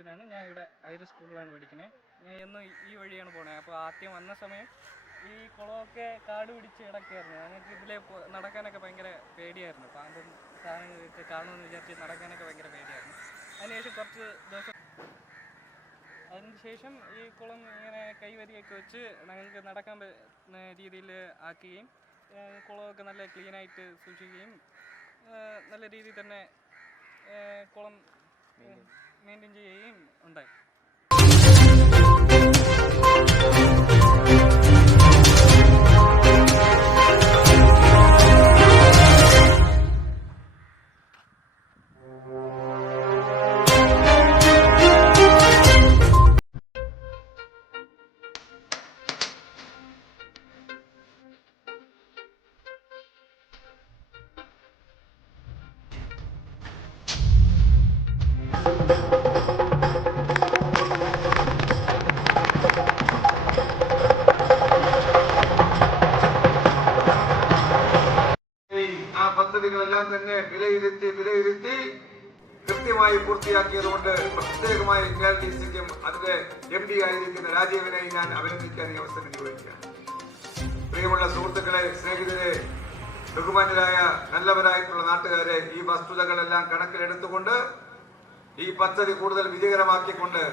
ഇതിനാണ്. ഞാൻ ഇവിടെ ഒരു സ്കൂളിലാണ് പഠിക്കുന്നത്. ഞാൻ എന്നും ഈ വഴിയാണ് പോണത്. അപ്പോൾ ആദ്യം വന്ന സമയം ഈ കുളമൊക്കെ കാട് പിടിച്ച് കിടക്കുകയായിരുന്നു. ഞങ്ങൾക്ക് ഇതിലെ നടക്കാനൊക്കെ ഭയങ്കര പേടിയായിരുന്നു. പാമ്പും സാധനങ്ങളൊക്കെ കാണുമെന്ന് വിചാരിച്ച് നടക്കാനൊക്കെ ഭയങ്കര പേടിയായിരുന്നു. അതിനുശേഷം ഈ കുളം ഇങ്ങനെ കൈവരിയൊക്കെ വെച്ച് ഞങ്ങൾക്ക് നടക്കാൻ രീതിയിൽ ആക്കുകയും കുളമൊക്കെ നല്ല ക്ലീനായിട്ട് സൂക്ഷിക്കുകയും നല്ല രീതിയിൽ തന്നെ കുളം മെയിൻറ്റെയിൻ ചെയ്യുകയും ഉണ്ടായി. പദ്ധതികളെല്ലാം തന്നെ വിലയിരുത്തി കൃത്യമായി പൂർത്തിയാക്കിയതുകൊണ്ട് പ്രത്യേകമായി KLDCക്കും അതിന്റെ MD ആയിരിക്കുന്ന രാജീവിനെ ഞാൻ അഭിനന്ദിക്കാൻ ഈ അവസരം വിനിയോഗിക്കുകയാണ്. പ്രിയമുള്ള സുഹൃത്തുക്കളെ, സ്നേഹിതരെ, ബഹുമാന്യരായ നല്ലവരായിട്ടുള്ള നാട്ടുകാരെ, ഈ വസ്തുതകളെല്ലാം കണക്കിലെടുത്തുകൊണ്ട് ഈ പദ്ധതി കൂടുതൽ വിജയകരമാക്കിക്കൊണ്ട്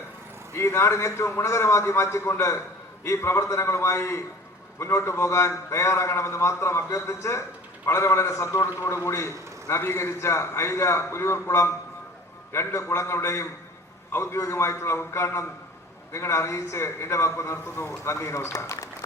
ഈ നാടിന് ഏറ്റവും ഗുണകരമാക്കി മാറ്റിക്കൊണ്ട് ഈ പ്രവർത്തനങ്ങളുമായി മുന്നോട്ട് പോകാൻ തയ്യാറാകണമെന്ന് മാത്രം അഭ്യർത്ഥിച്ച് വളരെ സന്തോഷത്തോടു കൂടി നവീകരിച്ച ഐര പുലിയൂർ കുളം 2 കുളങ്ങളുടെയും ഔദ്യോഗികമായിട്ടുള്ള ഉദ്ഘാടനം നിങ്ങളെ അറിയിച്ച് എന്റെ വാക്ക് നിർത്തുന്നു. നന്ദി, നമസ്കാരം.